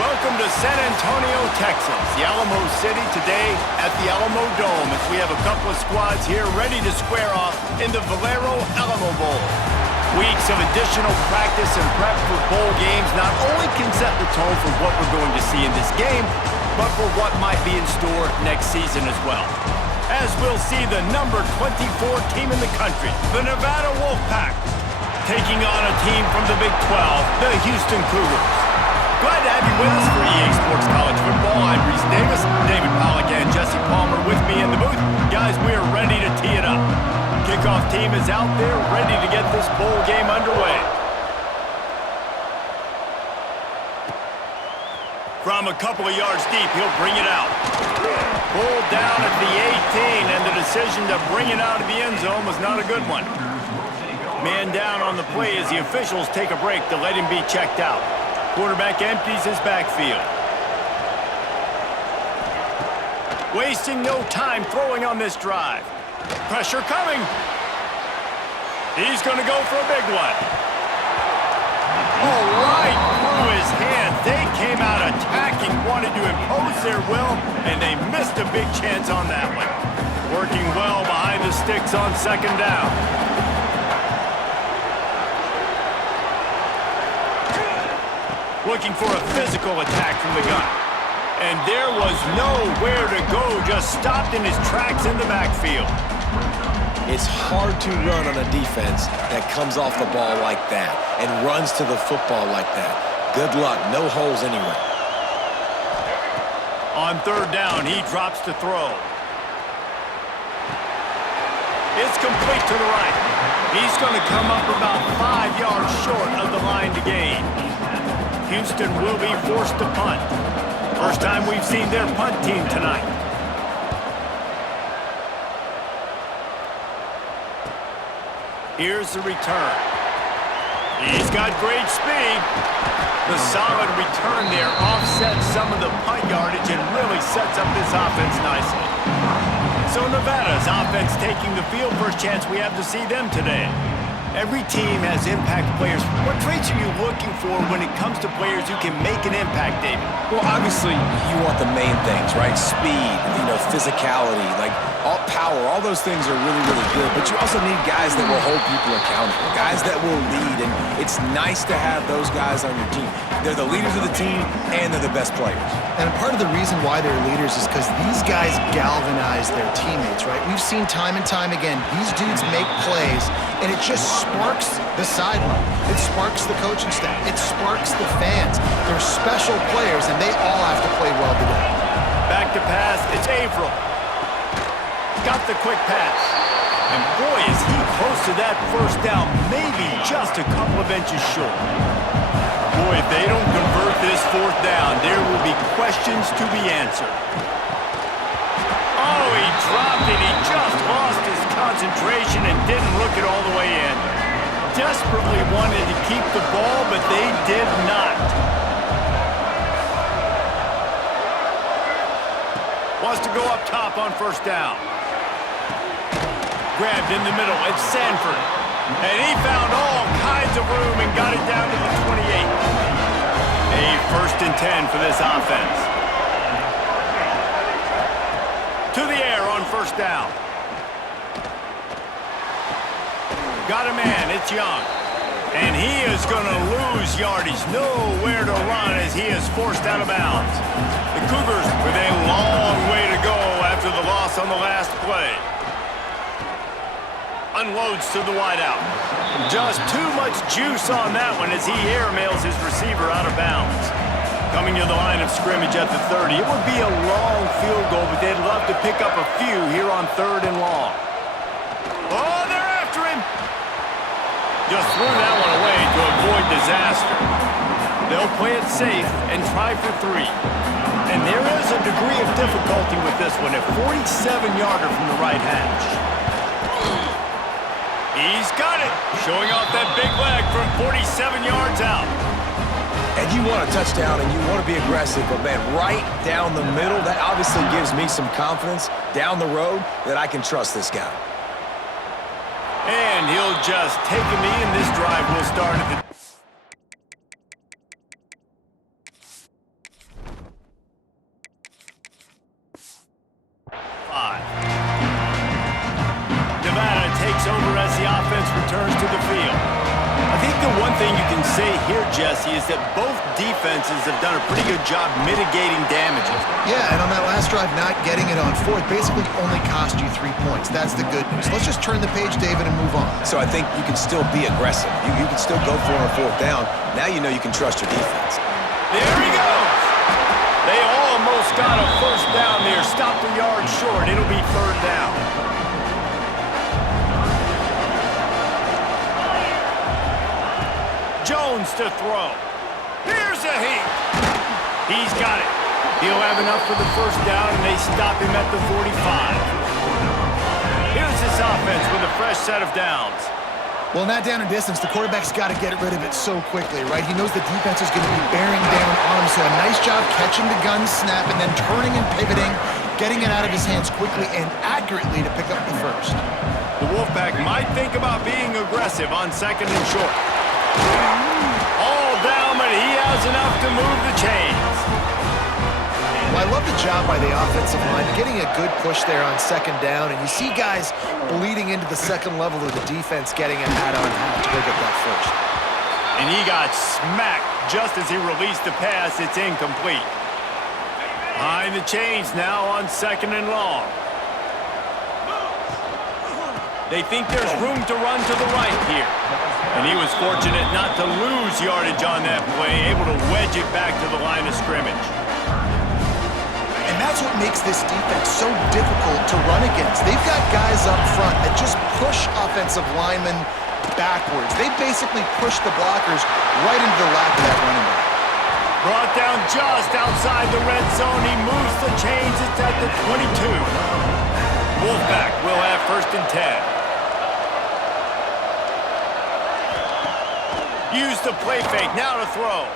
Welcome to San Antonio, Texas, the Alamo City today at the Alamo Dome as we have a couple of squads here ready to square off in the Valero Alamo Bowl. Weeks of additional practice and prep for bowl games not only can set the tone for what we're going to see in this game, but for what might be in store next season as well. As we'll see the number 24 team in the country, the Nevada Wolfpack, taking on a team from the Big 12, the Houston Cougars. Glad to have you with us for EA Sports College Football. I'm Reese Davis, David Pollack, and Jesse Palmer with me in the booth. Guys, we are ready to tee it up. Kickoff team is out there, ready to get this bowl game underway. From a couple of yards deep, he'll bring it out. Pulled down at the 18, and the decision to bring it out of the end zone was not a good one. Man down on the play as the officials take a break to let him be checked out. Quarterback empties his backfield. Wasting no time throwing on this drive. Pressure coming. He's going to go for a big one. Oh, right through his hand. They came out attacking, wanted to impose their will, and they missed a big chance on that one. Working well behind the sticks on second down. Looking for a physical attack from the gun. And there was nowhere to go, just stopped in his tracks in the backfield. It's hard to run on a defense that comes off the ball like that and runs to the football like that. Good luck, no holes anywhere. On third down, he drops to throw. It's complete to the right. He's going to come up about 5 yards short of the line to gain. Houston will be forced to punt. First time we've seen their punt team tonight. Here's the return. He's got great speed. The solid return there offsets some of the punt yardage and really sets up this offense nicely. So Nevada's offense taking the field. First chance we have to see them today. Every team has impact players. What traits are you looking for when it comes to players who can make an impact, David? Well, obviously, you want the main things, right? Speed, physicality, like all power, all those things are really, really good. But you also need guys that will hold people accountable, guys that will lead, and it's nice to have those guys on your team. They're the leaders of the team, and they're the best players. And part of the reason why they're leaders is because these guys galvanize their teammates, right? We've seen time and time again, these dudes make plays, and it just sparks the sideline. It sparks the coaching staff. It sparks the fans. They're special players, and they all have to play well today. Back to pass, it's Averill. Got the quick pass. And boy, is he close to that first down, maybe just a couple of inches short. Boy, if they don't convert this fourth down, there will be questions to be answered. Oh, he dropped it. He just lost his concentration and didn't look it all the way in. Desperately wanted to keep the ball, but they did not. Wants to go up top on first down. Grabbed in the middle. It's Sanford. And he found all kinds of room and got it down to the 28. A first and 10 for this offense. To the air on first down. Got a man, it's Young. And he is going to lose yardage. Nowhere to run as he is forced out of bounds. The Cougars with a long way to go after the loss on the last play. Unloads to the wideout. Just too much juice on that one as he airmails his receiver out of bounds. Coming to the line of scrimmage at the 30. It would be a long field goal, but they'd love to pick up a few here on third and long. Oh, they're after him. Just threw that one away to avoid disaster. They'll play it safe and try for 3. And there is a degree of difficulty with this one, a 47-yarder from the right hash. He's got it, showing off that big leg from 47 yards out. And you want a touchdown and you want to be aggressive, but man, right down the middle, that obviously gives me some confidence down the road that I can trust this guy. And he'll just take a knee, and this drive will start at the returns to the field. I think the one thing you can say here, Jesse, is that both defenses have done a pretty good job mitigating damages. Yeah, and on that last drive, not getting it on fourth basically only cost you 3 points. That's the good news. Let's just turn the page, David, and move on. So I think you can still be aggressive. You can still go for it on fourth down. Now you know you can trust your defense. There he goes! They almost got a first down there. Stopped a yard short. It'll be third down. Jones to throw. Here's a heat. He's got it. He'll have enough for the first down, and they stop him at the 45. Here's his offense with a fresh set of downs. Well, in that down and distance, the quarterback's got to get rid of it so quickly, right? He knows the defense is going to be bearing down on him, so a nice job catching the gun snap and then turning and pivoting, getting it out of his hands quickly and accurately to pick up the first. The Wolfpack might think about being aggressive on second and short. All down, but he has enough to move the chains. Well, I love the job by the offensive line, getting a good push there on second down, and you see guys bleeding into the second level of the defense getting a hat-on-hat to go get that first. And he got smacked just as he released the pass. It's incomplete. Behind the chains now on second and long. They think there's room to run to the right here. And he was fortunate not to lose yardage on that play, able to wedge it back to the line of scrimmage. And that's what makes this defense so difficult to run against. They've got guys up front that just push offensive linemen backwards. They basically push the blockers right into the lap of that running back. Brought down just outside the red zone. He moves the chains. It's at the 22. Wolfpack will have first and 10. Use the play fake, now to throw.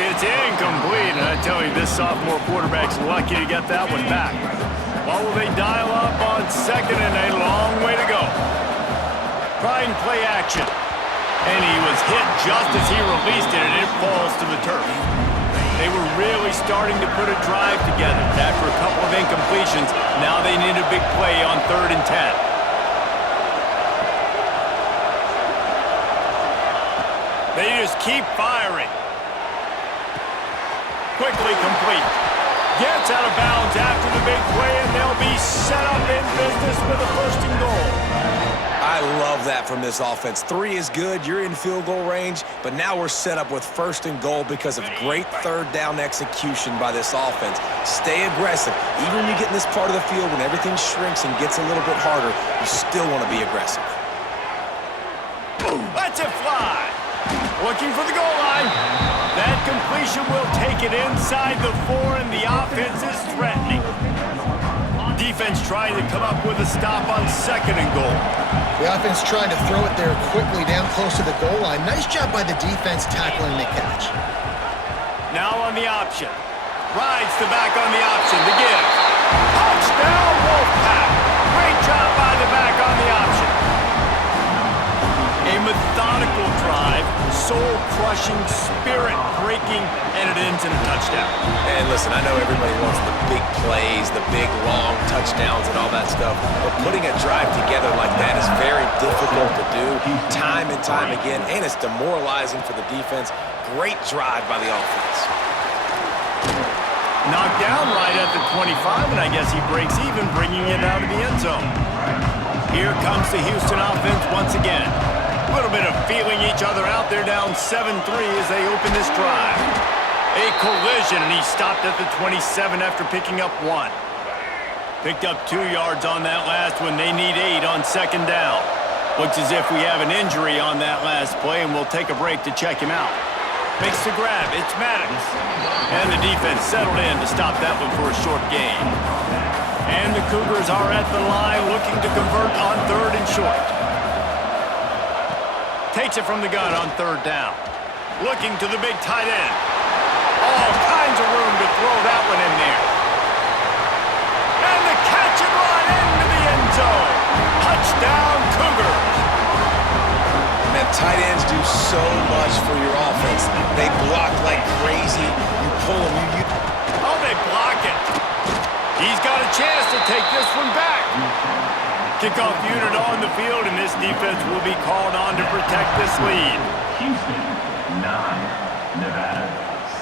It's incomplete, and I tell you, this sophomore quarterback's lucky to get that one back. What will they dial up on second and a long way to go? Trying play action. And he was hit just as he released it, and it falls to the turf. They were really starting to put a drive together. After a couple of incompletions, now they need a big play on 3rd and 10. They just keep firing. Quickly complete. Gets out of bounds after the big play, and they'll be set up in business with a first and goal. I love that from this offense. 3 is good. You're in field goal range, but now we're set up with first and goal because of great third down execution by this offense. Stay aggressive. Even when you get in this part of the field, when everything shrinks and gets a little bit harder, you still want to be aggressive. Let's it fly. Looking for the goal line. That completion will take it inside the 4, and the offense is threatening. Defense trying to come up with a stop on second and goal. The offense trying to throw it there quickly down close to the goal line. Nice job by the defense tackling the catch. Now on the option. Rides the back on the option to give. Touchdown, Wolfpack. Great job by the back on the option. A methodical drive, soul-crushing, spirit-breaking, and it ends in a touchdown. And listen, I know everybody wants the big plays, the big, long touchdowns and all that stuff, but putting a drive together like that is very difficult to do time and time again, and it's demoralizing for the defense. Great drive by the offense. Knocked down right at the 25, and I guess he breaks even, bringing it out of the end zone. Here comes the Houston offense once again. A little bit of feeling each other out there, down 7-3 as they open this drive. A collision, and he stopped at the 27 after picking up 1. Picked up 2 yards on that last one. They need 8 on second down. Looks as if we have an injury on that last play, and we'll take a break to check him out. Makes the grab. It's Maddox. And the defense settled in to stop that one for a short gain. And the Cougars are at the line looking to convert on 3rd and short. Takes it from the gun on 3rd down. Looking to the big tight end. All kinds of room to throw that one in there. And the catch and run into the end zone. Touchdown, Cougars. Man, tight ends do so much for your offense. They block like crazy. You pull them. Oh, they block it. He's got a chance to take this one back. Kickoff unit on the field, and this defense will be called on to protect this lead. Houston, 9, Nevada,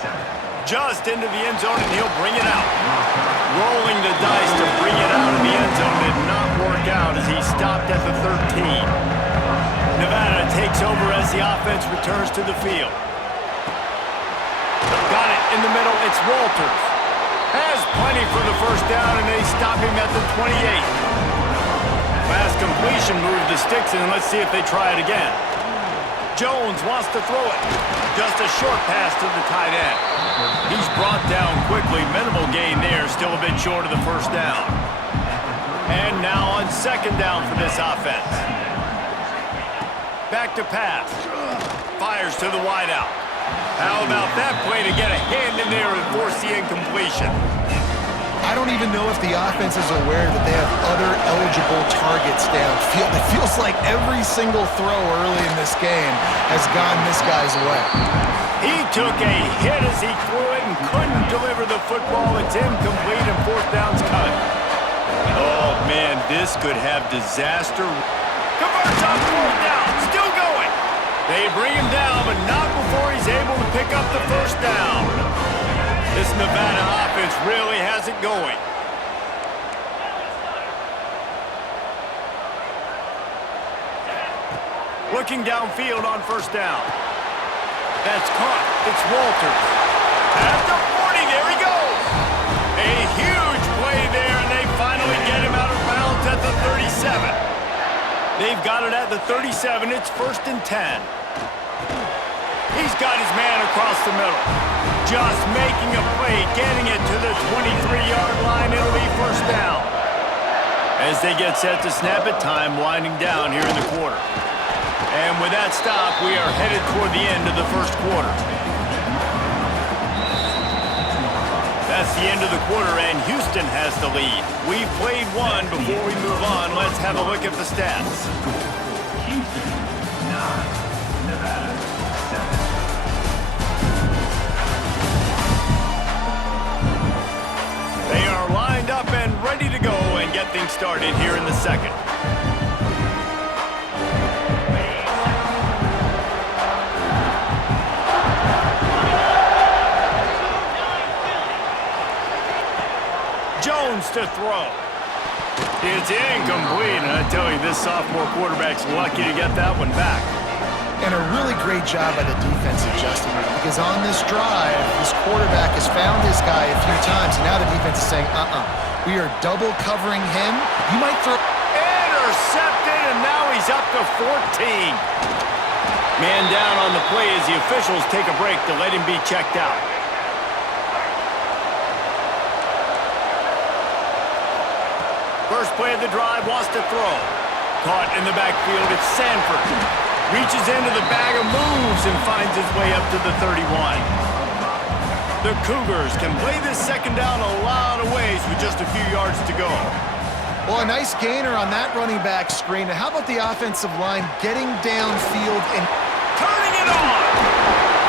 7. Just into the end zone, and he'll bring it out. Rolling the dice to bring it out of the end zone did not work out as he stopped at the 13. Nevada takes over as the offense returns to the field. Got it in the middle. It's Walters. Has plenty for the first down, and they stop him at the 28. Last completion moved the sticks, and let's see if they try it again. Jones wants to throw it. Just a short pass to the tight end. He's brought down quickly. Minimal gain there, still a bit short of the first down. And now on second down for this offense. Back to pass. Fires to the wideout. How about that play to get a hand in there and force the incompletion? I don't even know if the offense is aware that they have other eligible targets downfield. It feels like every single throw early in this game has gone this guy's way. He took a hit as he threw it and couldn't deliver the football. It's incomplete and fourth down's cut. Oh, man, this could have disaster. Converts on fourth down, still going. They bring him down, but not before he's able to pick up the first down. This Nevada offense really has it going. Looking downfield on first down. That's caught. It's Walters. At the 40, there he goes. A huge play there, and they finally get him out of bounds at the 37. They've got it at the 37. It's 1st and 10. He's got his man across the middle. Just making a play, getting it to the 23-yard line. It'll be first down. As they get set to snap it, time winding down here in the quarter. And with that stop, we are headed toward the end of the first quarter. That's the end of the quarter, and Houston has the lead. We've played one. Before we move on, let's have a look at the stats. Houston, 9, Nevada, 7. They are lined up and ready to go and get things started here in the second. Jones to throw. It's incomplete, and I tell you, this sophomore quarterback's lucky to get that one back. And a really great job by the defense adjusting him, because on this drive, this quarterback has found this guy a few times, and now the defense is saying, we are double covering him. You might throw... Intercepted, and now he's up to 14. Man down on the play as the officials take a break to let him be checked out. First play of the drive, wants to throw. Caught in the backfield, it's Sanford. Reaches into the bag of moves and finds his way up to the 31. The Cougars can play this second down a lot of ways with just a few yards to go. Well, a nice gainer on that running back screen. Now, how about the offensive line getting downfield and turning it on?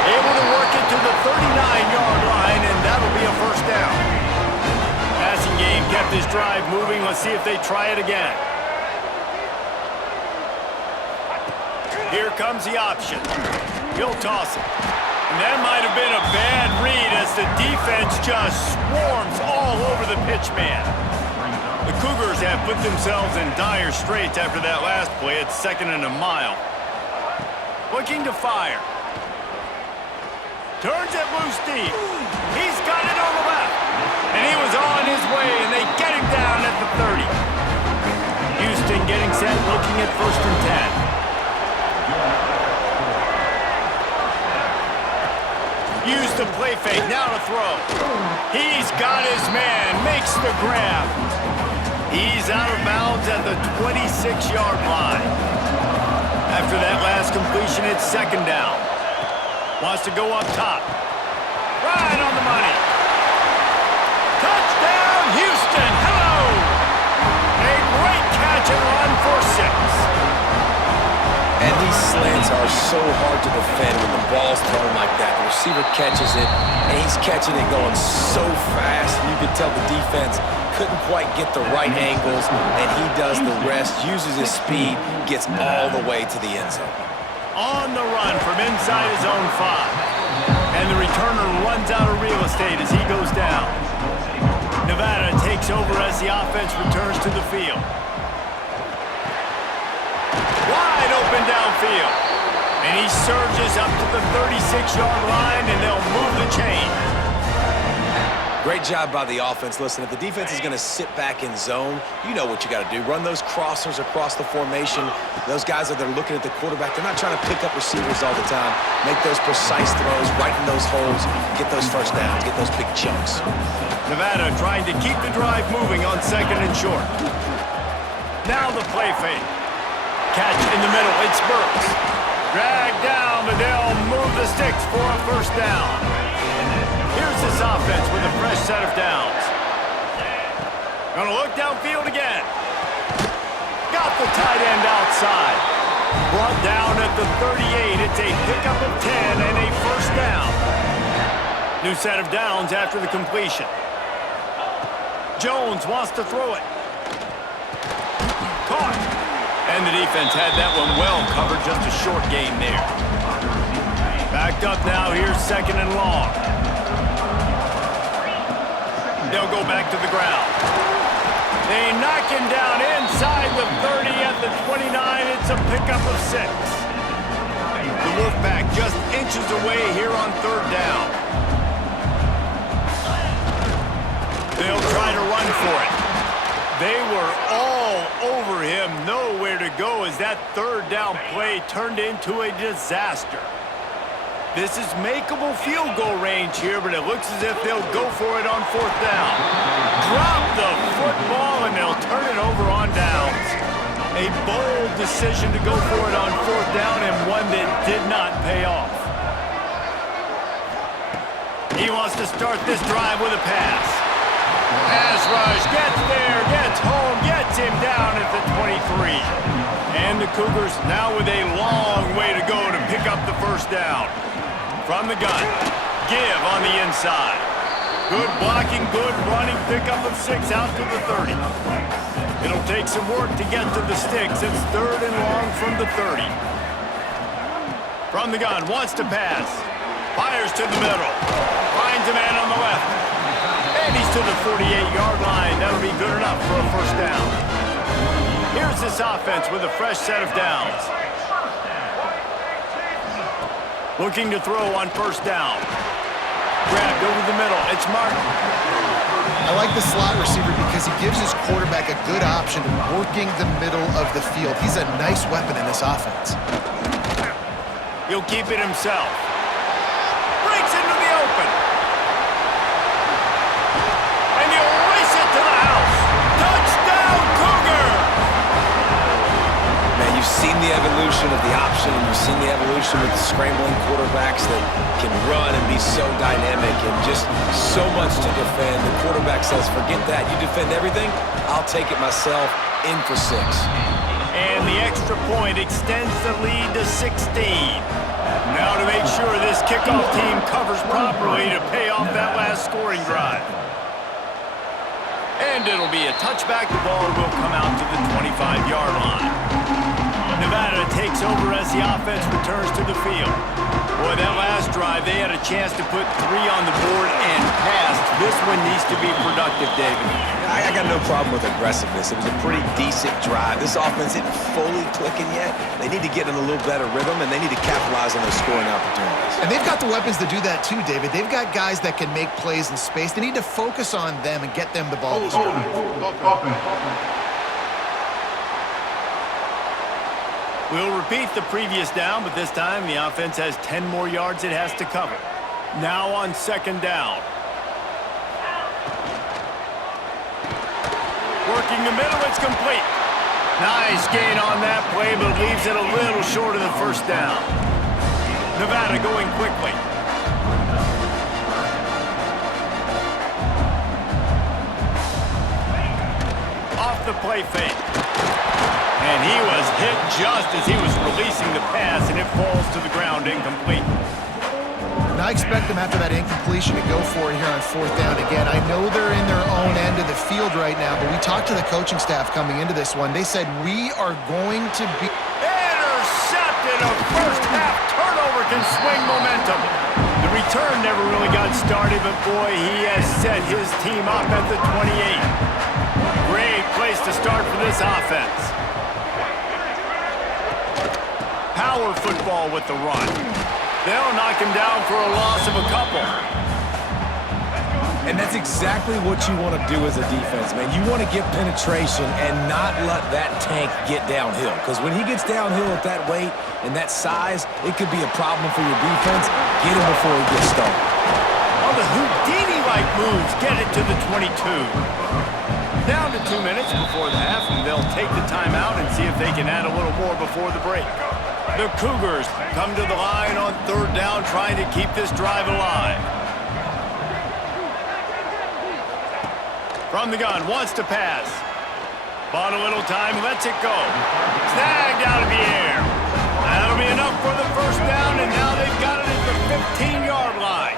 Able to work it to the 39-yard line, and that'll be a first down. Passing game kept this drive moving. Let's see if they try it again. Here comes the option. He'll toss it. And that might have been a bad read as the defense just swarms all over the pitch man. The Cougars have put themselves in dire straits after that last play. It's 2nd and a mile. Looking to fire. Turns it loose deep. He's got it on the left. And he was on his way, and they get him down at the 30. Houston getting set, looking at 1st and 10. Use the play fake, now to throw. He's got his man, makes the grab. He's out of bounds at the 26-yard line. After that last completion, it's 2nd down. Wants to go up top. Right on the money. Touchdown, Houston, hello! A great catch and run for 6. And these slants are so hard to defend when the ball's thrown like that. The receiver catches it, and he's catching it going so fast. You can tell the defense couldn't quite get the right angles, and he does the rest, uses his speed, gets all the way to the end zone. On the run from inside his own 5. And the returner runs out of real estate as he goes down. Nevada takes over as the offense returns to the field. Wide open downfield. And he surges up to the 36-yard line, and they'll move the chain. Great job by the offense. Listen, if the defense is going to sit back in zone, you know what you got to do. Run those crossers across the formation. Those guys that are looking at the quarterback, they're not trying to pick up receivers all the time. Make those precise throws, right in those holes, get those first downs, get those big chunks. Nevada trying to keep the drive moving on 2nd and short. Now the play fake. Catch in the middle. It's Burks. Dragged down, but they'll move the sticks for a first down. Here's this offense with a fresh set of downs. Gonna look downfield again. Got the tight end outside. Brought down at the 38. It's a pickup of 10 and a first down. New set of downs after the completion. Jones wants to throw it. Caught. And the defense had that one well covered. Just a short gain there. Backed up now. Here's 2nd and long. They'll go back to the ground. They knock him down inside the 30 at the 29. It's a pickup of 6. The Wolfpack just inches away here on 3rd down. They'll try to run for it. They were all over him. Nowhere to go as that 3rd down play turned into a disaster. This is makeable field goal range here, but it looks as if they'll go for it on 4th down. Drop the football, and they'll turn it over on downs. A bold decision to go for it on 4th down, and one that did not pay off. He wants to start this drive with a pass. Pass rush, gets there, gets home, gets him down at the 23. And the Cougars now with a long way to go to pick up the first down. From the gun, give on the inside. Good blocking, good running, pickup of 6 out to the 30. It'll take some work to get to the sticks. It's 3rd and long from the 30. From the gun, wants to pass. Fires to the middle. Finds a man on the left. And he's to the 48-yard line. That'll be good enough for a first down. Here's this offense with a fresh set of downs. Looking to throw on 1st down. Grabbed over the middle. It's Martin. I like the slot receiver because he gives his quarterback a good option working the middle of the field. He's a nice weapon in this offense. He'll keep it himself. Breaks into the open. And he'll race it to the house. Touchdown, Cougar! Man, you've seen the evolution of the option, and you've seen the evolution with the scrambling quarterbacks that can run and be so dynamic and just so much to defend. The quarterback says, forget that. You defend everything, I'll take it myself. In for 6. And the extra point extends the lead to 16. Now to make sure this kickoff team covers properly to pay off that last scoring drive. And it'll be a touchback. The ball will come out to the 25-yard line. Nevada takes over as the offense returns to the field. Boy, that last drive, they had a chance to put 3 on the board and passed. This one needs to be productive, David. I got no problem with aggressiveness. It was a pretty decent drive. This offense isn't fully clicking yet. They need to get in a little better rhythm, and they need to capitalize on those scoring opportunities. And they've got the weapons to do that too, David. They've got guys that can make plays in space. They need to focus on them and get them the ball. We'll repeat the previous down, but this time the offense has 10 more yards it has to cover. Now on 2nd down. Working the middle, it's complete. Nice gain on that play, but leaves it a little short of the first down. Nevada going quickly. Off the play fake. And he was hit just as he was releasing the pass, and it falls to the ground incomplete. And I expect them after that incompletion to go for it here on fourth down again. I know they're in their own end of the field right now, but we talked to the coaching staff coming into this one. They said, we are going to be... Intercepted! A first-half turnover can swing momentum. The return never really got started, but boy, he has set his team up at the 28. Great place to start for this offense. Power football with the run. They'll knock him down for a loss of a couple. And that's exactly what you want to do as a defense, man. You want to get penetration and not let that tank get downhill. Because when he gets downhill at that weight and that size, it could be a problem for your defense. Get him before he gets started. Oh, the Houdini-like moves get it to the 22. Down to 2 minutes before the half, and they'll take the timeout and see if they can add a little more before the break. The Cougars come to the line on third down, trying to keep this drive alive. From the gun, wants to pass. Bought a little time, lets it go. Snagged out of the air. That'll be enough for the first down, and now they've got it at the 15-yard line.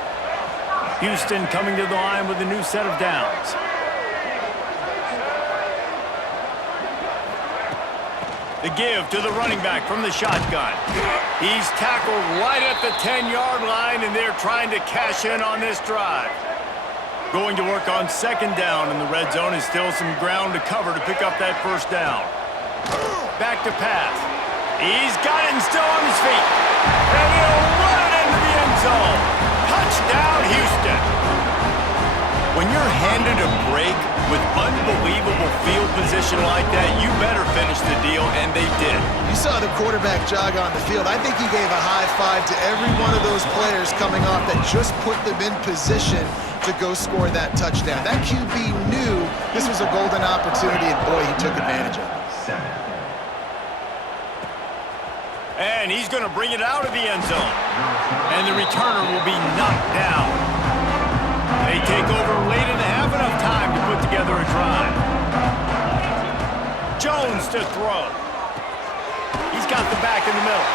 Houston coming to the line with a new set of downs. The give to the running back from the shotgun. He's tackled right at the 10-yard line, and they're trying to cash in on this drive. Going to work on second down in the red zone, and still some ground to cover to pick up that first down. Back to pass. He's got it and still on his feet. And he'll run it into the end zone. Touchdown, Houston. When you're handed a break with unbelievable field position like that, you better finish the deal, and they did. You saw the quarterback jog on the field. I think he gave a high five to every one of those players coming off that just put them in position to go score that touchdown. That QB knew this was a golden opportunity, and boy, he took advantage of it. And he's going to bring it out of the end zone. And the returner will be knocked down. They take over late in the half, enough time to put together a drive. Jones to throw. He's got the back in the middle.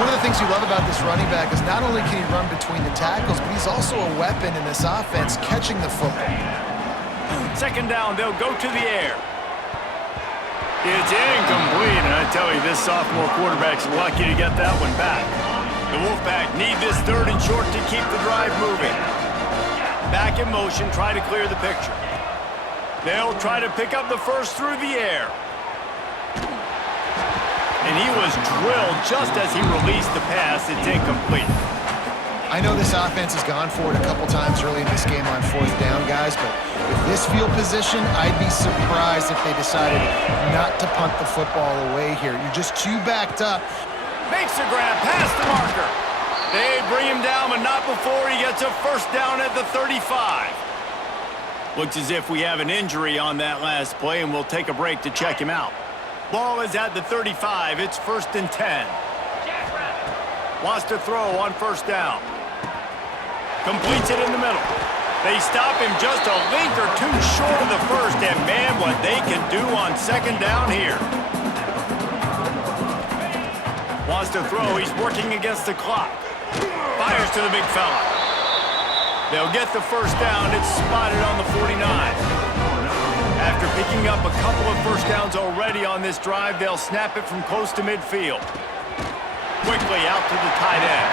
One of the things you love about this running back is not only can he run between the tackles, but he's also a weapon in this offense, catching the football. Second down, they'll go to the air. It's incomplete, and I tell you, this sophomore quarterback's lucky to get that one back. The Wolfpack need this third and short to keep the drive moving. Back in motion, try to clear the picture. They'll try to pick up the first through the air. And he was drilled just as he released the pass. It's incomplete. I know this offense has gone for it a couple times early in this game on fourth down, guys, but with this field position, I'd be surprised if they decided not to punt the football away here. You're just too backed up. Makes a grab past the marker. They bring him down, but not before he gets a first down at the 35. Looks as if we have an injury on that last play, and we'll take a break to check him out. Ball is at the 35. It's 1st and 10. Wants to throw on first down. Completes it in the middle. They stop him just a link or two short of the first, and man, what they can do on second down here. Wants to throw. He's working against the clock. Fires to the big fella. They'll get the first down. It's spotted on the 49. After picking up a couple of first downs already on this drive, they'll snap it from close to midfield. Quickly out to the tight end.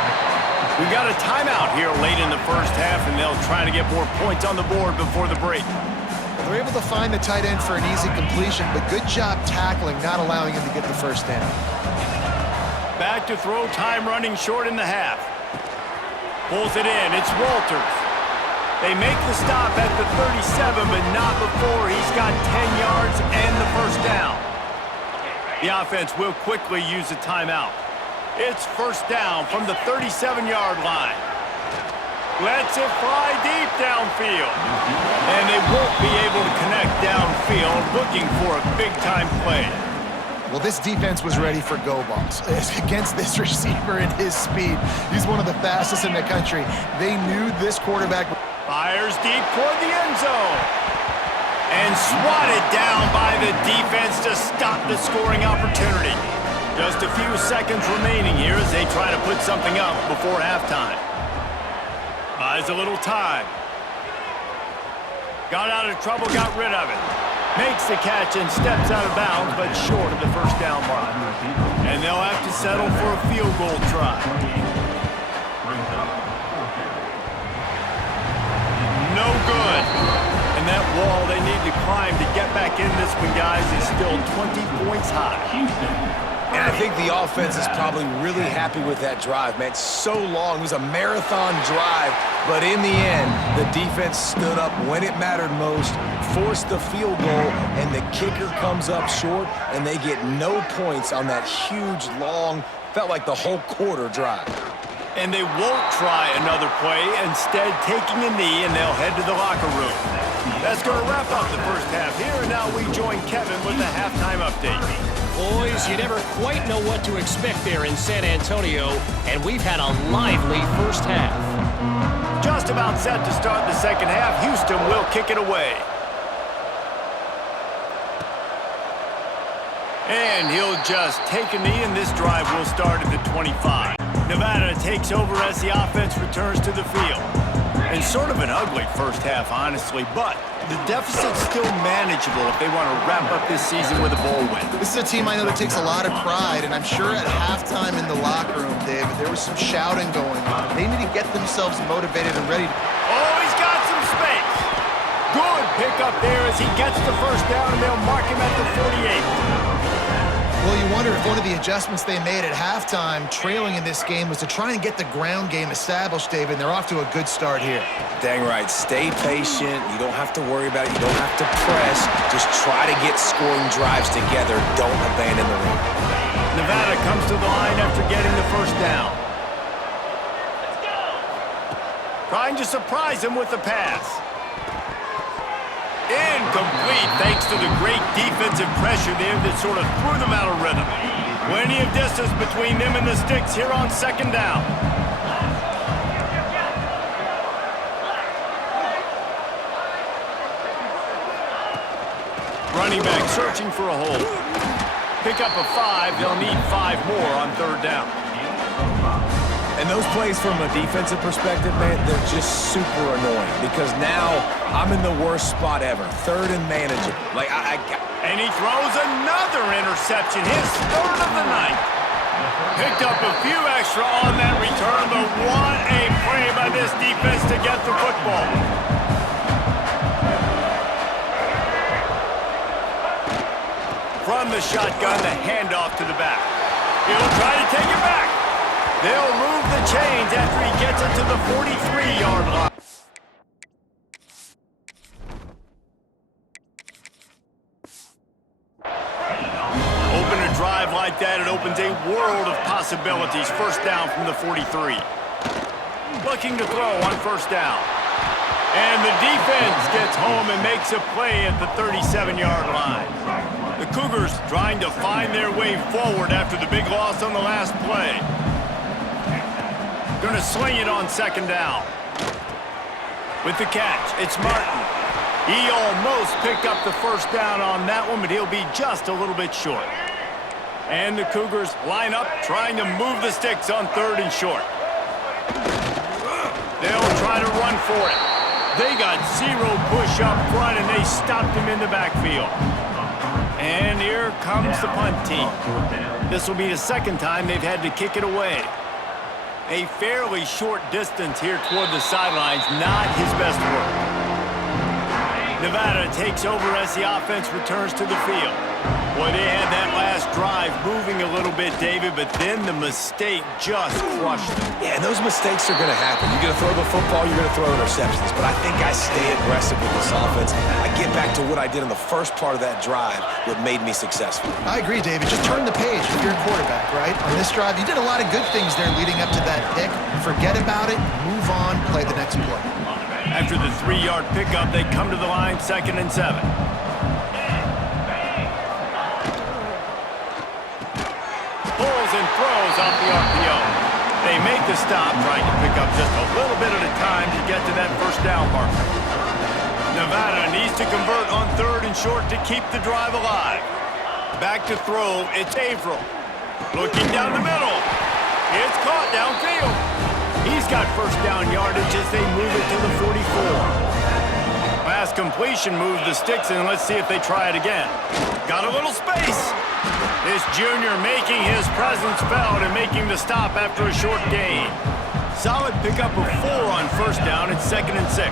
We've got a timeout here late in the first half, and they'll try to get more points on the board before the break. They're able to find the tight end for an easy completion, but good job tackling, not allowing him to get the first down. Back to throw, time running short in the half. Pulls it in, it's Walters. They make the stop at the 37, but not before he's got 10 yards and the first down. The offense will quickly use a timeout. It's first down from the 37-yard line. Lets it fly deep downfield. And they won't be able to connect downfield, looking for a big-time play. Well, this defense was ready for go balls. Against this receiver and his speed, he's one of the fastest in the country. They knew this quarterback... Fires deep toward the end zone. And swatted down by the defense to stop the scoring opportunity. Just a few seconds remaining here as they try to put something up before halftime. Buys a little time. Got out of trouble, got rid of it. Makes the catch and steps out of bounds, but short of the first down mark. And they'll have to settle for a field goal try. No good. And that wall they need to climb to get back in this one, guys, is still 20 points high. And I think the offense is probably really happy with that drive, man. So long. It was a marathon drive, but in the end, the defense stood up when it mattered most, forced the field goal, and the kicker comes up short, and they get no points on that huge, long, felt like the whole quarter drive. And they won't try another play, instead taking a knee, and they'll head to the locker room. That's going to wrap up the first half here, and now we join Kevin with the halftime update. Boys, you never quite know what to expect there in San Antonio, and we've had a lively first half. Just about set to start the second half. Houston will kick it away. And he'll just take a knee, and this drive will start at the 25. Nevada takes over as the offense returns to the field. And sort of an ugly first half, honestly, but the deficit's still manageable if they want to wrap up this season with a bowl win. This is a team I know that takes a lot of pride, and I'm sure at halftime in the locker room, David, there was some shouting going on. They need to get themselves motivated and ready. Oh, he's got some space. Good pickup there as he gets the first down, and they'll mark him at the 48. Well, you wonder if one of the adjustments they made at halftime, trailing in this game, was to try and get the ground game established, David, and they're off to a good start here. Dang right. Stay patient. You don't have to worry about it. You don't have to press. Just try to get scoring drives together. Don't abandon the run. Nevada comes to the line after getting the first down. Trying to surprise him with the pass. Incomplete thanks to the great defensive pressure there that sort of threw them out of rhythm. Plenty of distance between them and the sticks here on second down. Running back searching for a hole. Pick up a 5. They'll need 5 more on third down. And those plays from a defensive perspective, man, they're just super annoying because now I'm in the worst spot ever. Third and manageable. And he throws another interception, his third of the night. Picked up a few extra on that return, but what a play by this defense to get the football. From the shotgun, the handoff to the back. He'll try to take it back. They'll move the chains after he gets it to the 43-yard line. Open a drive like that, it opens a world of possibilities. First down from the 43. Looking to throw on first down. And the defense gets home and makes a play at the 37-yard line. The Cougars trying to find their way forward after the big loss on the last play. Going to sling it on second down. With the catch, it's Martin. He almost picked up the first down on that one, but he'll be just a little bit short. And the Cougars line up, trying to move the sticks on third and short. They'll try to run for it. They got zero push up front, and they stopped him in the backfield. And here comes the punt team. This will be the second time they've had to kick it away. A fairly short distance here toward the sidelines, not his best work. Nevada takes over as the offense returns to the field. Boy, they had that last drive moving a little bit, David, but then the mistake just crushed them. Yeah, and those mistakes are going to happen. You're going to throw the football, you're going to throw interceptions. But I think I stay aggressive with this offense. I get back to what I did in the first part of that drive, what made me successful. I agree, David. Just turn the page if you're a quarterback, right? On this drive, you did a lot of good things there leading up to that pick. Forget about it, move on, play the next play. After the 3-yard pickup, they come to the line, 2nd and 7. Pulls and throws off the RPO. They make the stop, trying to pick up just a little bit at a time to get to that first down marker. Nevada needs to convert on 3rd and short to keep the drive alive. Back to throw, it's Averill. Looking down the middle. It's caught downfield. He's got first down yardage as they move it to the 44. Pass completion moves the sticks, and let's see if they try it again. Got a little space. This junior making his presence felt and making the stop after a short gain. Solid pickup of 4 on first down. It's 2nd and 6.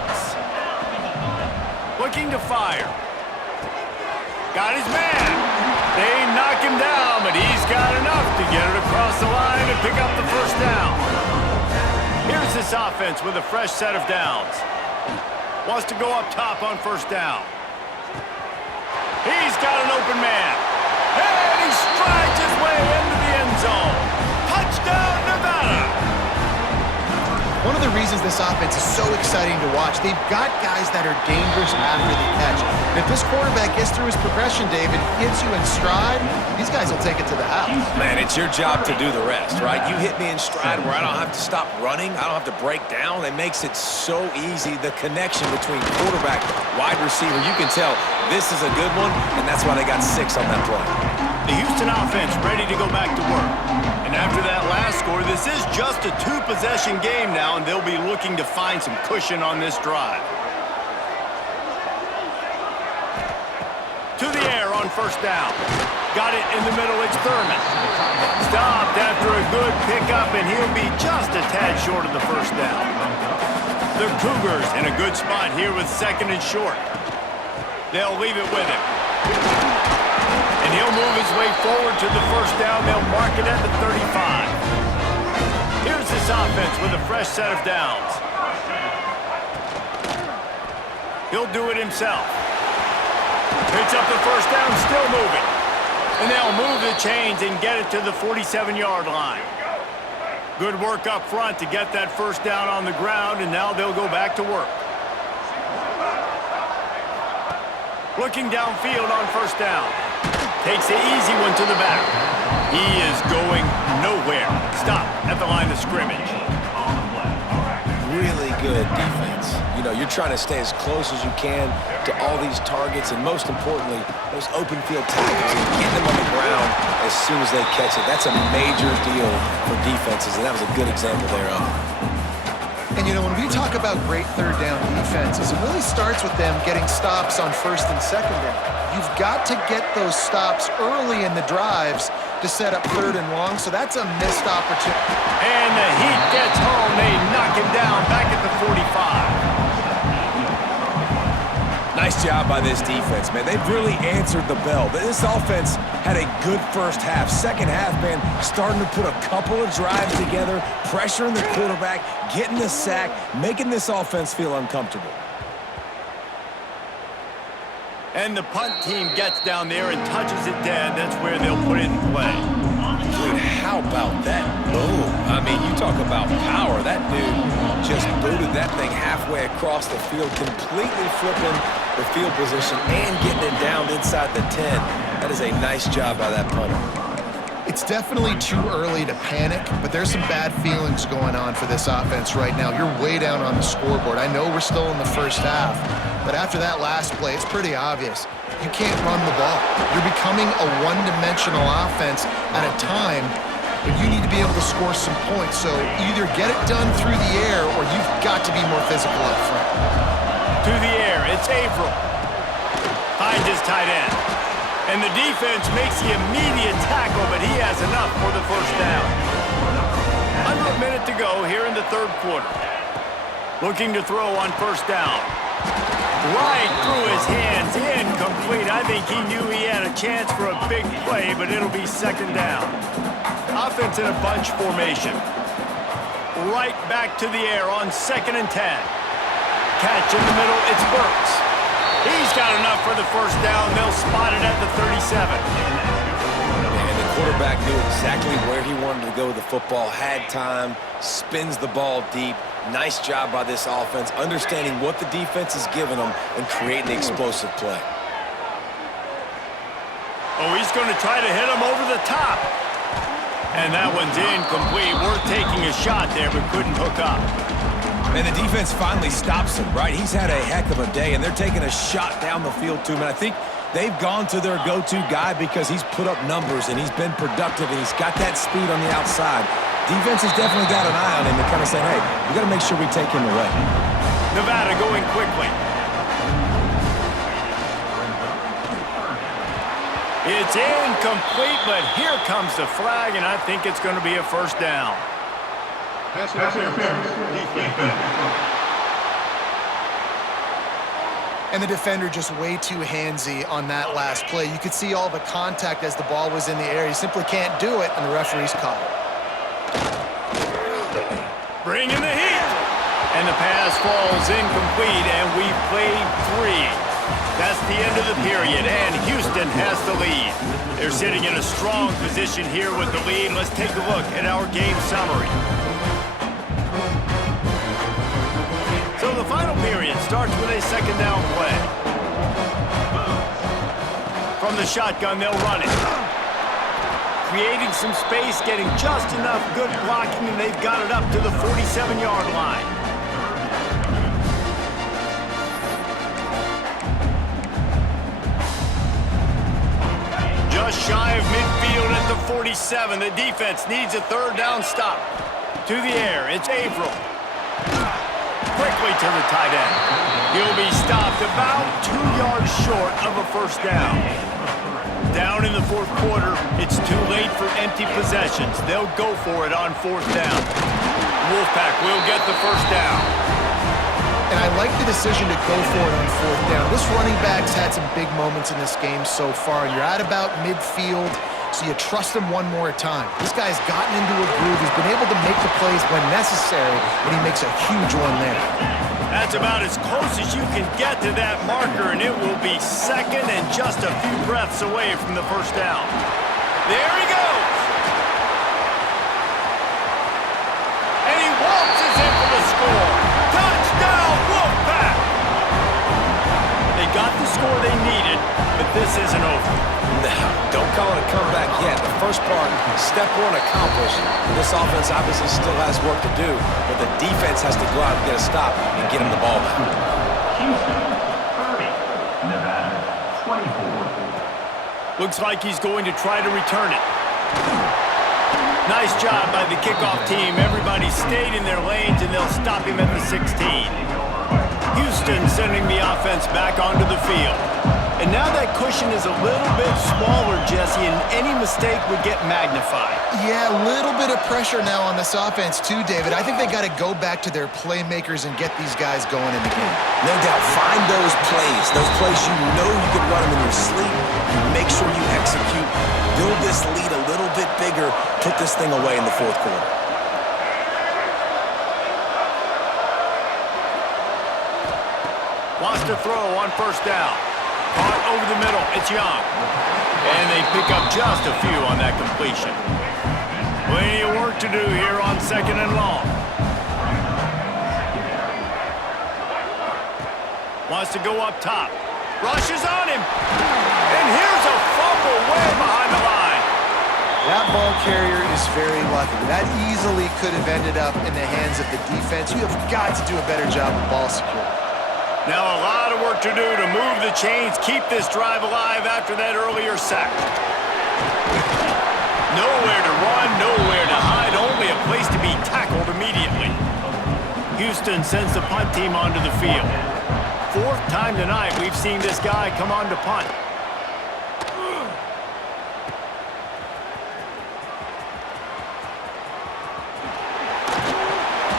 Looking to fire. Got his man. They knock him down, but he's got enough to get it across the line and pick up the first down. Here's this offense with a fresh set of downs. Wants to go up top on first down. He's got an open man. And he strides his way into the end zone. Touchdown, Nevada! One of the reasons this offense is so exciting to watch, they've got guys that are dangerous after the catch. And if this quarterback gets through his progression, David, hits you in stride, these guys will take it to the house. Man, it's your job to do the rest, right? You hit me in stride where I don't have to stop running. I don't have to break down. It makes it so easy. The connection between quarterback, wide receiver, you can tell this is a good one, and that's why they got 6 on that play. The Houston offense ready to go back to work. And after that last score, this is just a 2-possession game now, and they'll be looking to find some cushion on this drive. To the air on first down. Got it in the middle, it's Thurman. Stopped after a good pickup, and he'll be just a tad short of the first down. The Cougars in a good spot here with 2nd and short. They'll leave it with him. And he'll move his way forward to the first down. They'll mark it at the 35. Here's this offense with a fresh set of downs. He'll do it himself. Picks up the first down, still moving. And they'll move the chains and get it to the 47-yard line. Good work up front to get that first down on the ground, and now they'll go back to work. Looking downfield on first down. Takes the easy one to the back. He is going nowhere. Stop at the line of scrimmage. Really good defense. You know, you're trying to stay as close as you can to all these targets, and most importantly, those open field tackles and getting them on the ground as soon as they catch it. That's a major deal for defenses, and that was a good example thereof. And, you know, when we talk about great third down defenses, it really starts with them getting stops on first and second down. You've got to get those stops early in the drives to set up 3rd and long, so that's a missed opportunity. And the Heat gets home. They knock him down back at the 45. Nice job by this defense, man. They've really answered the bell. This offense had a good first half. Second half, man, starting to put a couple of drives together, pressuring the quarterback, getting the sack, making this offense feel uncomfortable. And the punt team gets down there and touches it dead. That's where they'll put it in play. Dude, how about that boom? I mean, you talk about power. That dude just booted that thing halfway across the field, completely flipping the field position and getting it down inside the 10. That is a nice job by that punter. It's definitely too early to panic, but there's some bad feelings going on for this offense right now. You're way down on the scoreboard. I know we're still in the first half, but after that last play, it's pretty obvious. You can't run the ball. You're becoming a one-dimensional offense at a time, but you need to be able to score some points. So either get it done through the air or you've got to be more physical up front. To the air, it's Averill. Finds his tight end. And the defense makes the immediate tackle, but he has enough for the first down. Under a minute to go here in the 3rd quarter. Looking to throw on first down. Right through his hands, incomplete. I think he knew he had a chance for a big play, but it'll be 2nd down. Offense in a bunch formation. Right back to the air on 2nd and 10. Catch in the middle, it's Burks. He's got enough for the first down. They'll spot it at the 37. And the quarterback knew exactly where he wanted to go with the football, had time, spins the ball deep. Nice job by this offense, understanding what the defense is giving them and creating the explosive play. Oh, he's going to try to hit him over the top. And that one's incomplete. Worth taking a shot there, but couldn't hook up. And the defense finally stops him, right? He's had a heck of a day, and they're taking a shot down the field to him. And I think they've gone to their go-to guy because he's put up numbers, and he's been productive, and he's got that speed on the outside. Defense has definitely got an eye on him and kind of saying, hey, we got to make sure we take him away. Nevada going quickly. It's incomplete, but here comes the flag, and I think it's going to be a first down. Pass interference. And the defender just way too handsy on that last play. You could see all the contact as the ball was in the air. He simply can't do it, and the referee's caught it. Bring in the heat. And the pass falls incomplete, and we've played 3. That's the end of the period, and Houston has the lead. They're sitting in a strong position here with the lead. Let's take a look at our game summary. So the final period starts with a second down play. From the shotgun, they'll run it. Creating some space, getting just enough good blocking, and they've got it up to the 47-yard line. Just shy of midfield at the 47. The defense needs a third down stop. To the air, it's Averill. Quickly to the tight end. He'll be stopped about 2 yards short of a first down. Down in the fourth quarter, it's too late for empty possessions. They'll go for it on fourth down. Wolfpack will get the first down. And I like the decision to go for it on fourth down. This running back's had some big moments in this game so far, and you're at about midfield, so you trust him one more time. This guy's gotten into a groove. He's been able to make the plays when necessary, and he makes a huge one there. That's about as close as you can get to that marker, and it will be second and just a few breaths away from the first down. There he goes! And he waltzes in for the score. Touchdown, Wolfpack! They got the score they needed, but this isn't over. No, don't call it a comeback yet. The first part, step one accomplished. This offense obviously still has work to do, but the defense has to go out and get a stop and get him the ball back. Houston, 30. Nevada, 24. Looks like he's going to try to return it. Nice job by the kickoff team. Everybody stayed in their lanes, and they'll stop him at the 16. Houston sending the offense back onto the field. And now that cushion is a little bit smaller, Jesse, and any mistake would get magnified. Yeah, a little bit of pressure now on this offense too, David. I think they got to go back to their playmakers and get these guys going in the game. No doubt. Find those plays you know you can run them in your sleep. You make sure you execute. Build this lead a little bit bigger. Put this thing away in the fourth quarter. Wants to throw on first down. Caught over the middle. It's Young. And they pick up just a few on that completion. Plenty of work to do here on second and long. Wants to go up top. Rushes on him. And here's a fumble way behind the line. That ball carrier is very lucky. That easily could have ended up in the hands of the defense. You have got to do a better job of ball security. Now a lot of work to do to move the chains, keep this drive alive after that earlier sack. Nowhere to run, nowhere to hide, only a place to be tackled immediately. Houston sends the punt team onto the field. Fourth time tonight we've seen this guy come on to punt.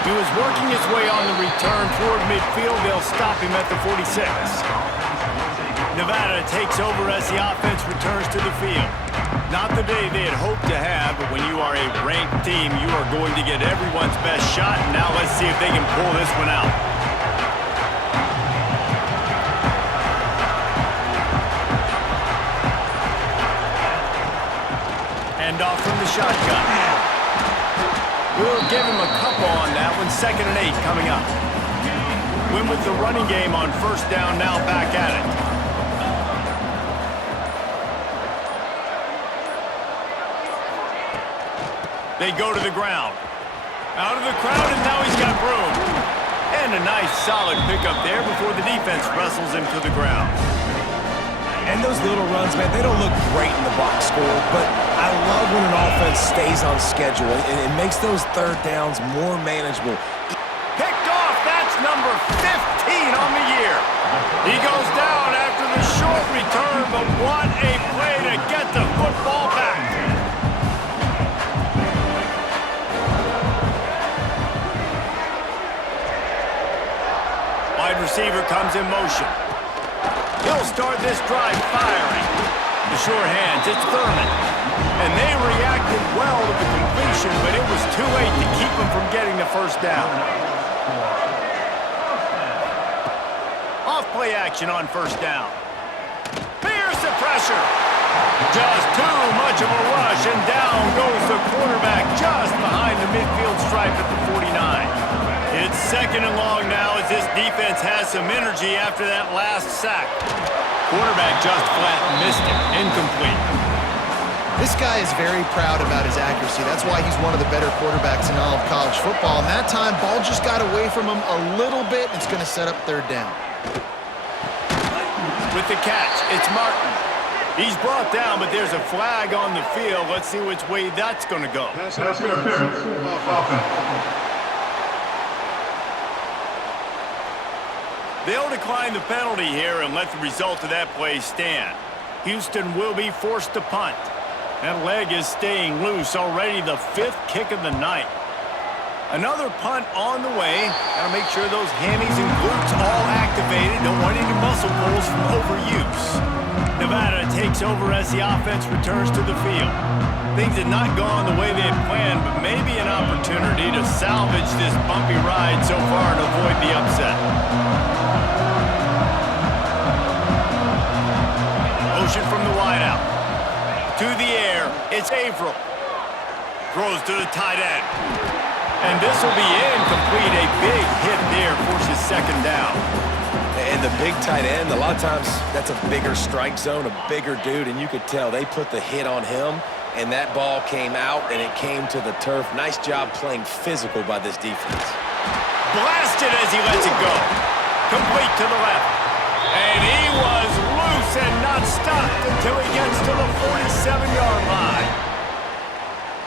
He was working his way on the return toward midfield. They'll stop him at the 46. Nevada takes over as the offense returns to the field. Not the day they had hoped to have, but when you are a ranked team, you are going to get everyone's best shot. And now let's see if they can pull this one out. Hand off from the shotgun. We'll give him a couple on that one. 2nd and 8 coming up. Win with the running game on first down, now back at it. They go to the ground. Out of the crowd, and now he's got room. And a nice solid pickup there before the defense wrestles him to the ground. And those little runs, man, they don't look great in the box score, but I love when an offense stays on schedule, and it makes those third downs more manageable. Picked off, that's number 15 on the year. He goes down after the short return, but what a play to get the football back. Wide receiver comes in motion. He'll start this drive firing. The sure hands, it's Thurman. And they reacted well to the completion, but it was too late to keep them from getting the first down. Off play action on first down. Here's the pressure. Just too much of a rush, and down goes the quarterback just behind the midfield stripe at the 49. It's second and long now as this defense has some energy after that last sack. Quarterback just flat missed it. Incomplete. This guy is very proud about his accuracy. That's why he's one of the better quarterbacks in all of college football. And that time, ball just got away from him a little bit. It's going to set up third down. With the catch, it's Martin. He's brought down, but there's a flag on the field. Let's see which way that's going to go. Pass interference. Offense. They'll decline the penalty here and let the result of that play stand. Houston will be forced to punt. That leg is staying loose, already the 5th kick of the night. Another punt on the way. Gotta make sure those hammies and glutes all activated. Don't want any muscle pulls from overuse. Nevada takes over as the offense returns to the field. Things had not gone the way they had planned, but maybe an opportunity to salvage this bumpy ride so far and avoid the upset. Motion from the wideout. To the air, it's Averill. Throws to the tight end. And this will be incomplete. A big hit there forces second down. And the big tight end, a lot of times that's a bigger strike zone, a bigger dude, and you could tell they put the hit on him, and that ball came out, and it came to the turf. Nice job playing physical by this defense. Blasted as he lets it go. Complete to the left. And he was loose and not stopped until he gets to the 47-yard line.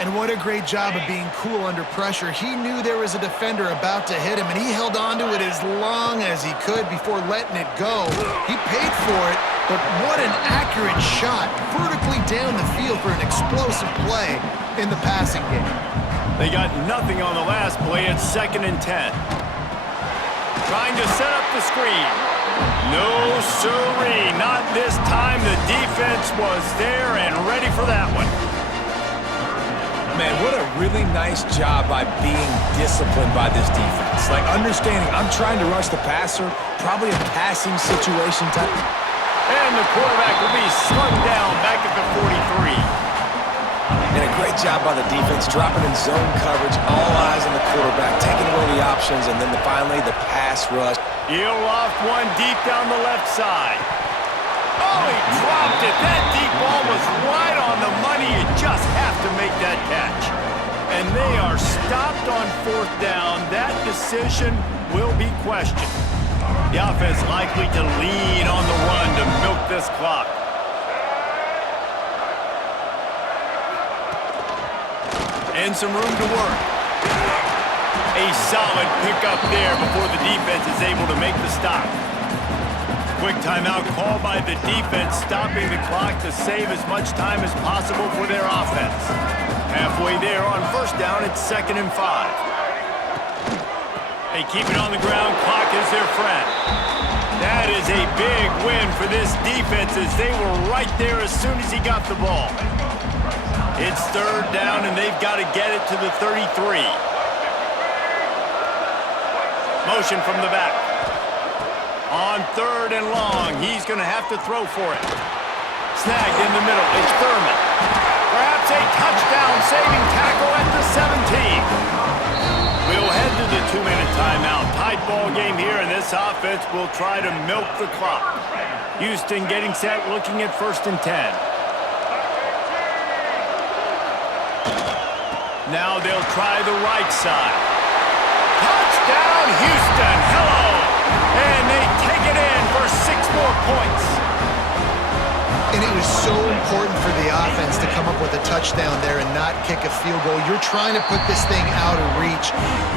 And what a great job of being cool under pressure. He knew there was a defender about to hit him, and he held on to it as long as he could before letting it go. He paid for it, but what an accurate shot vertically down the field for an explosive play in the passing game. They got nothing on the last play. It's 2nd and 10. Trying to set up the screen. No, sirree, not this time. The defense was there and ready for that one. Man, what a really nice job by being disciplined by this defense. Like, understanding I'm trying to rush the passer, probably a passing situation type. And the quarterback will be slung down back at the 43. And a great job by the defense, dropping in zone coverage, all eyes on the quarterback, taking away the options, and then finally the pass rush. He'll loft one deep down the left side. Oh, he dropped it. That deep ball was right on the money. You just have to make that catch. And they are stopped on 4th down. That decision will be questioned. The offense likely to lean on the run to milk this clock. And some room to work. A solid pickup there before the defense is able to make the stop. Quick timeout call by the defense, stopping the clock to save as much time as possible for their offense. Halfway there on first down, it's 2nd and 5. They keep it on the ground, clock is their friend. That is a big win for this defense as they were right there as soon as he got the ball. It's 3rd down and they've got to get it to the 33. Motion from the back. On 3rd and long, he's going to have to throw for it. Snagged in the middle, it's Thurman. Perhaps a touchdown-saving tackle at the 17. We'll head to the 2-minute timeout. Tight ball game here, and this offense will try to milk the clock. Houston getting set, looking at 1st and 10. Now they'll try the right side. Touchdown! Touchdown, Houston. Hello. And they take it in for 6 more points. And it was so important for the offense to come up with a touchdown there and not kick a field goal. You're trying to put this thing out of reach.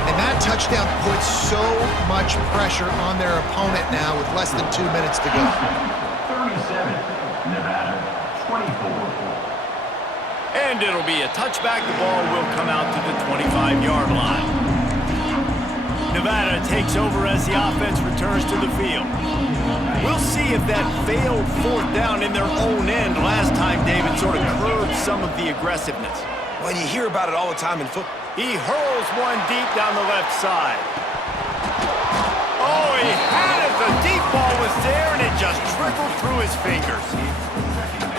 And that touchdown puts so much pressure on their opponent now with less than 2 minutes to go. 37, Nevada, 24. And it'll be a touchback. The ball will come out to the 25-yard line. Nevada takes over as the offense returns to the field. We'll see if that failed 4th down in their own end last time, David, sort of curbed some of the aggressiveness. Well, you hear about it all the time in football. He hurls one deep down the left side. Oh, he had it. The deep ball was there, and it just trickled through his fingers.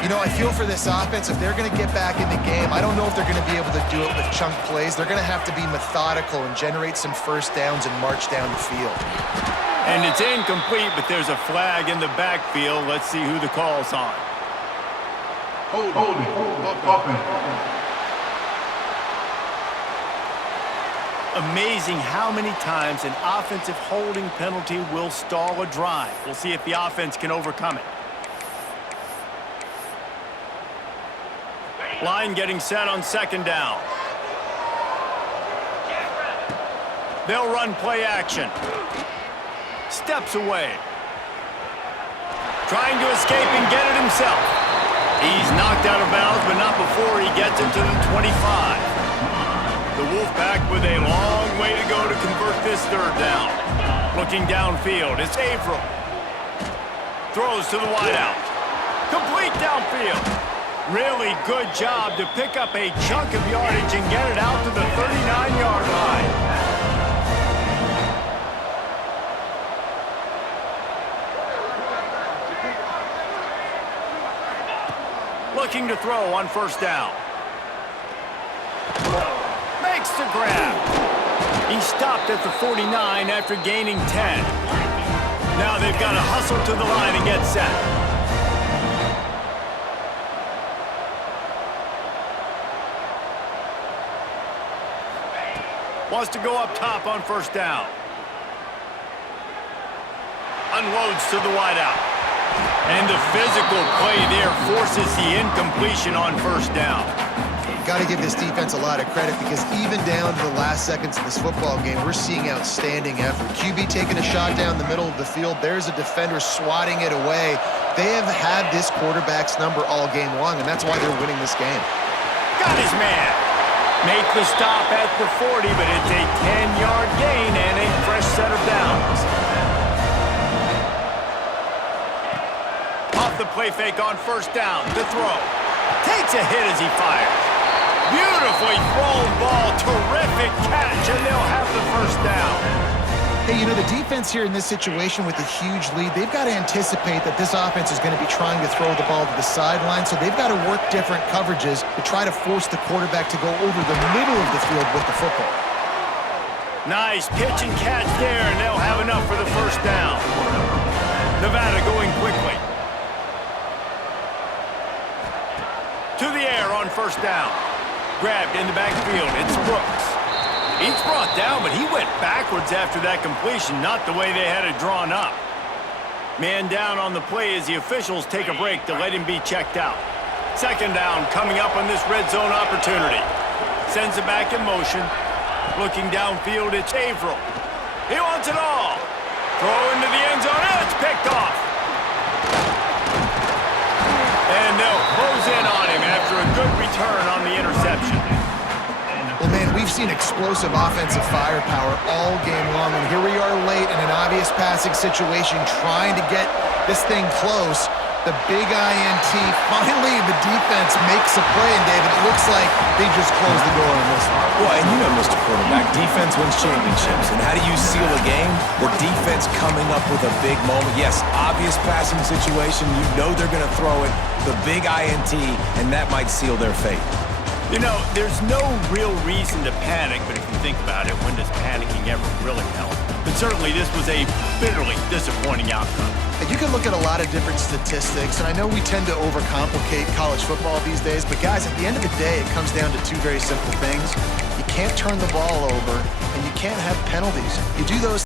You know, I feel for this offense, if they're going to get back in the game, I don't know if they're going to be able to do it with chunk plays. They're going to have to be methodical and generate some first downs and march down the field. And it's incomplete, but there's a flag in the backfield. Let's see who the call's on. Holding. Offense. Amazing how many times an offensive holding penalty will stall a drive. We'll see if the offense can overcome it. Line getting set on 2nd down. They'll run play action. Steps away. Trying to escape and get it himself. He's knocked out of bounds, but not before he gets it to the 25. The Wolfpack with a long way to go to convert this 3rd down. Looking downfield, it's Averill. Throws to the wideout. Complete downfield. Really good job to pick up a chunk of yardage and get it out to the 39-yard line. Looking to throw on 1st down. Makes the grab. He stopped at the 49 after gaining 10. Now they've got to hustle to the line and get set. Wants to go up top on 1st down. Unloads to the wideout. And the physical play there forces the incompletion on 1st down. Got to give this defense a lot of credit because even down to the last seconds of this football game, we're seeing outstanding effort. QB taking a shot down the middle of the field. There's a defender swatting it away. They have had this quarterback's number all game long, and that's why they're winning this game. Got his man. Make the stop at the 40, but it's a 10-yard gain and a fresh set of downs. Off the play fake on 1st down. The throw. Takes a hit as he fires. Beautifully thrown ball. Terrific catch, and they'll have the 1st down. Hey, you know, the defense here in this situation with a huge lead, they've got to anticipate that this offense is going to be trying to throw the ball to the sideline, so they've got to work different coverages to try to force the quarterback to go over the middle of the field with the football. Nice pitch and catch there, and they'll have enough for the 1st down. Nevada going quickly. To the air on 1st down. Grabbed in the backfield. It's Brooks. He's brought down, but he went backwards after that completion, not the way they had it drawn up. Man down on the play as the officials take a break to let him be checked out. 2nd down coming up on this red zone opportunity. Sends it back in motion. Looking downfield, it's Averill. He wants it all. Throw into the end zone, and it's picked off. And they'll close in on him after a good return on the interception. Well, man, we've seen explosive offensive firepower all game long, and here we are late in an obvious passing situation trying to get this thing close. The big INT, finally the defense makes a play, and David, it looks like they just closed the door on this one. Well, and you know, Mr. Quarterback, defense wins championships. And how do you seal a game? The defense coming up with a big moment. Yes, obvious passing situation. You know they're going to throw it. The big INT, and that might seal their fate. You know, there's no real reason to panic, but if you think about it, when does panicking ever really help? But certainly this was a bitterly disappointing outcome. And you can look at a lot of different statistics, and I know we tend to overcomplicate college football these days, but guys, at the end of the day, it comes down to two very simple things. You can't turn the ball over, and you can't have penalties. You do those